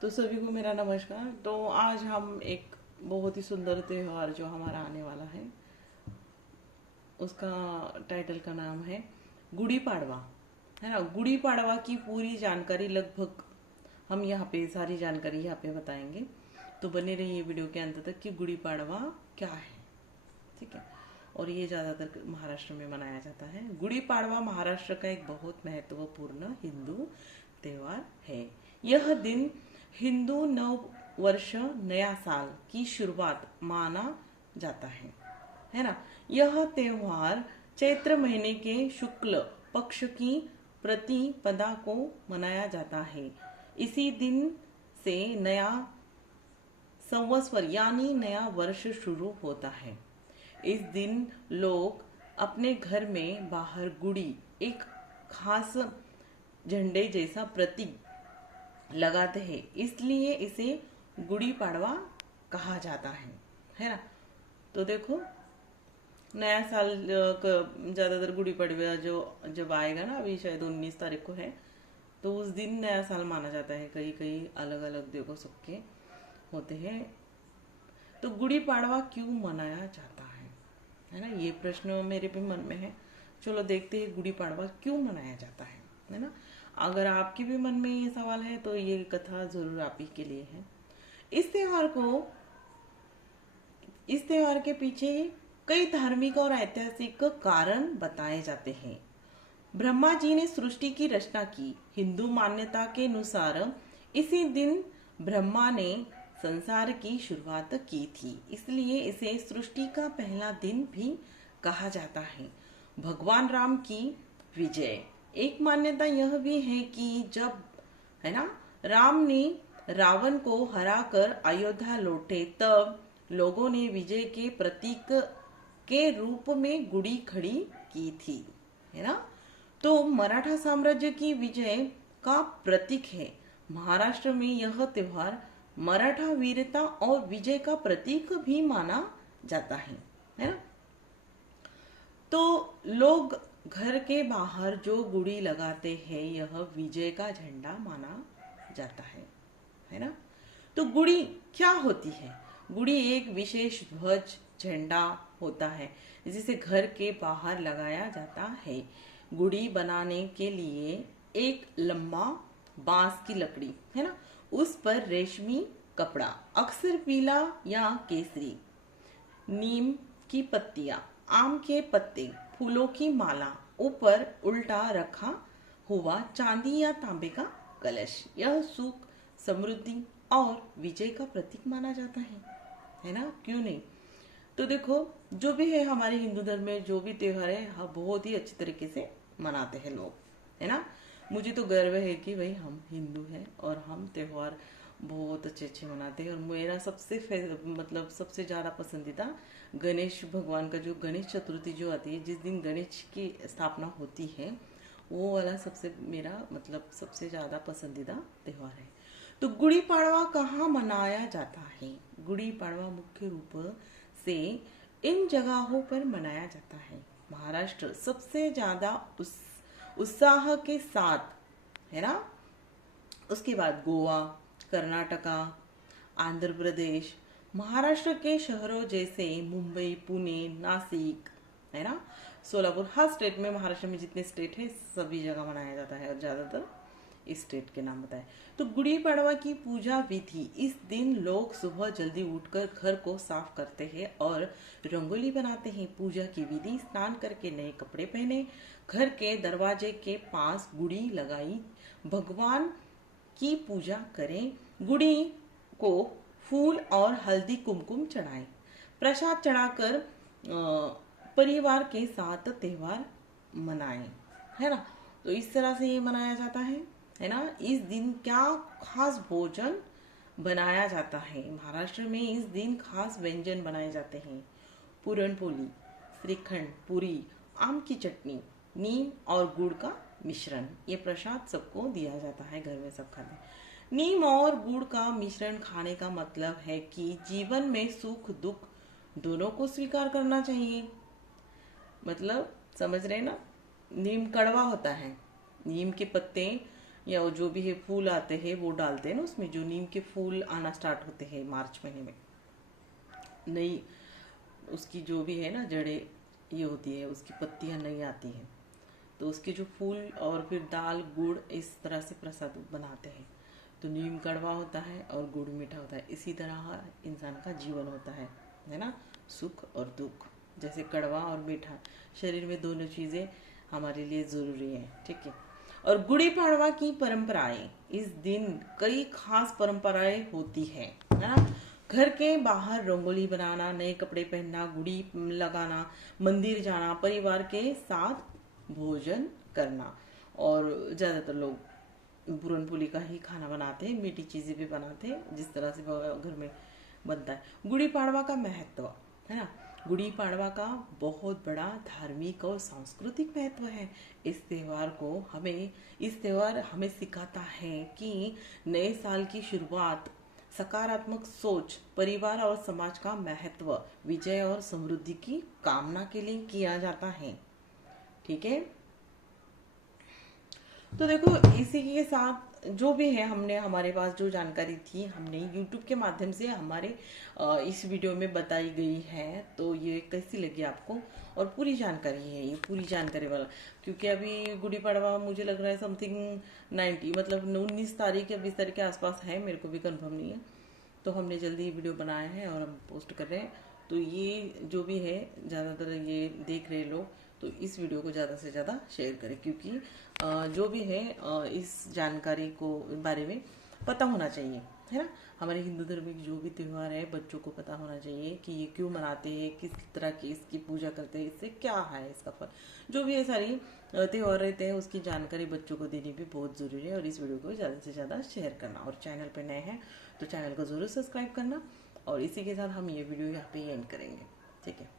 तो सभी को मेरा नमस्कार। तो आज हम एक बहुत ही सुंदर त्योहार जो हमारा आने वाला है उसका टाइटल का नाम है गुड़ी पाड़वा, है ना। गुड़ी पाड़वा की पूरी जानकारी लगभग हम यहाँ पे सारी जानकारी यहाँ पे बताएंगे। तो बने रहिए वीडियो के अंत तक कि गुड़ी पाड़वा क्या है, ठीक है। और ये ज़्यादातर महाराष्ट्र में मनाया जाता है। गुड़ी पाड़वा महाराष्ट्र का एक बहुत महत्वपूर्ण हिंदू त्योहार है। यह दिन हिंदू नव वर्ष नया साल की शुरुआत माना जाता है ना। यह त्योहार चैत्र महीने के शुक्ल पक्ष की प्रतिपदा को मनाया जाता है। इसी दिन से नया संवत्सर यानी नया वर्ष शुरू होता है। इस दिन लोग अपने घर में बाहर गुड़ी, एक खास झंडे जैसा प्रतीक लगाते हैं, इसलिए इसे गुड़ी पाड़वा कहा जाता है ना। तो देखो, नया साल ज्यादातर गुड़ी पड़वा जो जब आएगा ना, अभी शायद 19 तारीख को है, तो उस दिन नया साल माना जाता है। कई कई अलग अलग देवों सबके होते हैं। तो गुड़ी पाड़वा क्यों मनाया जाता है ना, ये प्रश्न मेरे भी मन में है। चलो देखते हैं गुड़ी पाड़वा क्यों मनाया जाता है ना। अगर आपके भी मन में ये सवाल है तो ये कथा जरूर आप ही के लिए है। इस त्योहार को इस त्योहार के पीछे कई धार्मिक और ऐतिहासिक कारण बताए जाते हैं। ब्रह्मा जी ने सृष्टि की रचना की। हिंदू मान्यता के अनुसार इसी दिन ब्रह्मा ने संसार की शुरुआत की थी, इसलिए इसे सृष्टि का पहला दिन भी कहा जाता है। भगवान राम की विजय, एक मान्यता यह भी है कि जब, है ना, राम ने रावण को हराकर अयोध्या लौटे, तब लोगों ने विजय के प्रतीक के रूप में गुड़ी खड़ी की थी, है ना। तो मराठा साम्राज्य की विजय का प्रतीक है। महाराष्ट्र में यह त्योहार मराठा वीरता और विजय का प्रतीक भी माना जाता है ना। तो लोग घर के बाहर जो गुड़ी लगाते हैं, यह विजय का झंडा माना जाता है ना। तो गुड़ी क्या होती है? गुड़ी एक विशेष ध्वज झंडा होता है जिसे घर के बाहर लगाया जाता है। गुड़ी बनाने के लिए एक लंबा बांस की लकड़ी, है ना, उस पर रेशमी कपड़ा, अक्सर पीला या केसरी, नीम की पत्तियां, आम के पत्ते, फूलों की माला, ऊपर उल्टा रखा हुआ चांदी या तांबे का कलश, यह सुख, समृद्धि और विजय का प्रतीक माना जाता है ना। क्यों नहीं। तो देखो, जो भी है हमारे हिंदू धर्म में जो भी त्योहार है, हम बहुत ही अच्छी तरीके से मनाते हैं लोग, है ना। मुझे तो गर्व है कि भाई हम हिंदू हैं और हम त्योहार बहुत अच्छे अच्छे मनाते हैं। और मेरा मतलब सबसे ज़्यादा पसंदीदा गणेश भगवान का, जो गणेश चतुर्थी जो आती है, जिस दिन गणेश की स्थापना होती है, वो वाला सबसे मेरा मतलब सबसे ज़्यादा पसंदीदा त्योहार है। तो गुड़ी पाड़वा कहाँ मनाया जाता है? गुड़ी पाड़वा मुख्य रूप से इन जगहों पर मनाया जाता है। महाराष्ट्र सबसे ज्यादा उत्साह के साथ, है ना। उसके बाद गोवा, कर्नाटका, आंध्र प्रदेश, महाराष्ट्र के शहरों जैसे मुंबई, पुणे, नासिक, है ना, सोलापुर, हर स्टेट में, महाराष्ट्र में जितने स्टेट है सभी जगह मनाया जाता है। और ज्यादातर इस स्टेट के नाम बताए। तो गुड़ी पड़वा की पूजा विधि, इस दिन लोग सुबह जल्दी उठकर घर को साफ करते हैं और रंगोली बनाते हैं। पूजा की विधि, स्नान करके नए कपड़े पहने, घर के दरवाजे के पास गुड़ी लगाई, भगवान की पूजा करें, गुड़ी को फूल और हल्दी कुमकुम चढ़ाएं, प्रसाद चढ़ाकर परिवार के साथ त्योहार मनाएं, है ना। तो इस तरह से ये मनाया जाता है ना। इस दिन क्या खास भोजन बनाया जाता है? महाराष्ट्र में इस दिन खास व्यंजन बनाए जाते हैं। पूरन पोली, श्रीखंड, पूरी, आम की चटनी, नीम और गुड़ का मिश्रण, ये प्रसाद सबको दिया जाता है, घर में सब खाते हैं। नीम और गुड़ का मिश्रण खाने का मतलब है कि जीवन में सुख दुख दोनों को स्वीकार करना चाहिए। मतलब समझ रहे ना। नीम कड़वा होता है, नीम के पत्ते या वो जो भी है फूल आते हैं वो डालते हैं ना उसमें, जो नीम के फूल आना स्टार्ट होते हैं मार्च महीने में, नई उसकी जो भी है ना जड़ें ये होती है, उसकी पत्तियां नई आती हैं, तो उसके जो फूल और फिर दाल गुड़ इस तरह से प्रसाद बनाते हैं। तो नीम कड़वा होता है और गुड़ मीठा होता है। इसी तरह इंसान का जीवन होता है ना, सुख और दुख। जैसे कड़वा और मीठा, शरीर में दोनों चीज़ें हमारे लिए ज़रूरी है, ठीक है। और गुड़ी पड़वा की परंपराएं, इस दिन कई खास परंपराएं होती है ना। घर के बाहर रंगोली बनाना, नए कपड़े पहनना, गुड़ी लगाना, मंदिर जाना, परिवार के साथ भोजन करना, और ज़्यादातर लोग पूरनपोली का ही खाना बनाते हैं, मीठी चीज़ें भी बनाते हैं जिस तरह से घर में बनता है। गुड़ी पड़वा का महत्व है ना, गुड़ी पड़वा का बहुत बड़ा धार्मिक और सांस्कृतिक महत्व है। इस त्योहार हमें सिखाता है कि नए साल की शुरुआत सकारात्मक सोच, परिवार और समाज का महत्व, विजय और समृद्धि की कामना के लिए किया जाता है, ठीक है। तो देखो इसी के साथ जो भी है, हमने हमारे पास जो जानकारी थी हमने YouTube के माध्यम से हमारे इस वीडियो में बताई गई है। तो ये कैसी लगी आपको, और पूरी जानकारी है ये, पूरी जानकारी वाला, क्योंकि अभी गुड़ी पड़वा मुझे लग रहा है समथिंग 90 मतलब 19 तारीख या 20 तारीख के आसपास है, मेरे को भी कंफर्म नहीं है। तो हमने जल्दी वीडियो बनाया है और हम पोस्ट कर रहे हैं। तो ये जो भी है ज़्यादातर ये देख रहे लोग, तो इस वीडियो को ज़्यादा से ज़्यादा शेयर करें, क्योंकि जो भी है इस जानकारी को बारे में पता होना चाहिए, है ना। हमारे हिंदू धर्म में जो भी त्यौहार है बच्चों को पता होना चाहिए कि ये क्यों मनाते हैं, किस तरह की इसकी पूजा करते हैं, इससे क्या है इसका फल, जो भी ये सारी त्यौहार रहते हैं उसकी जानकारी बच्चों को देनी भी बहुत ज़रूरी है। और इस वीडियो को ज़्यादा से ज़्यादा शेयर करना, और चैनल पर नए हैं तो चैनल को ज़रूर सब्सक्राइब करना। और इसी के साथ हम ये वीडियो यहाँ पे एंड करेंगे, ठीक है।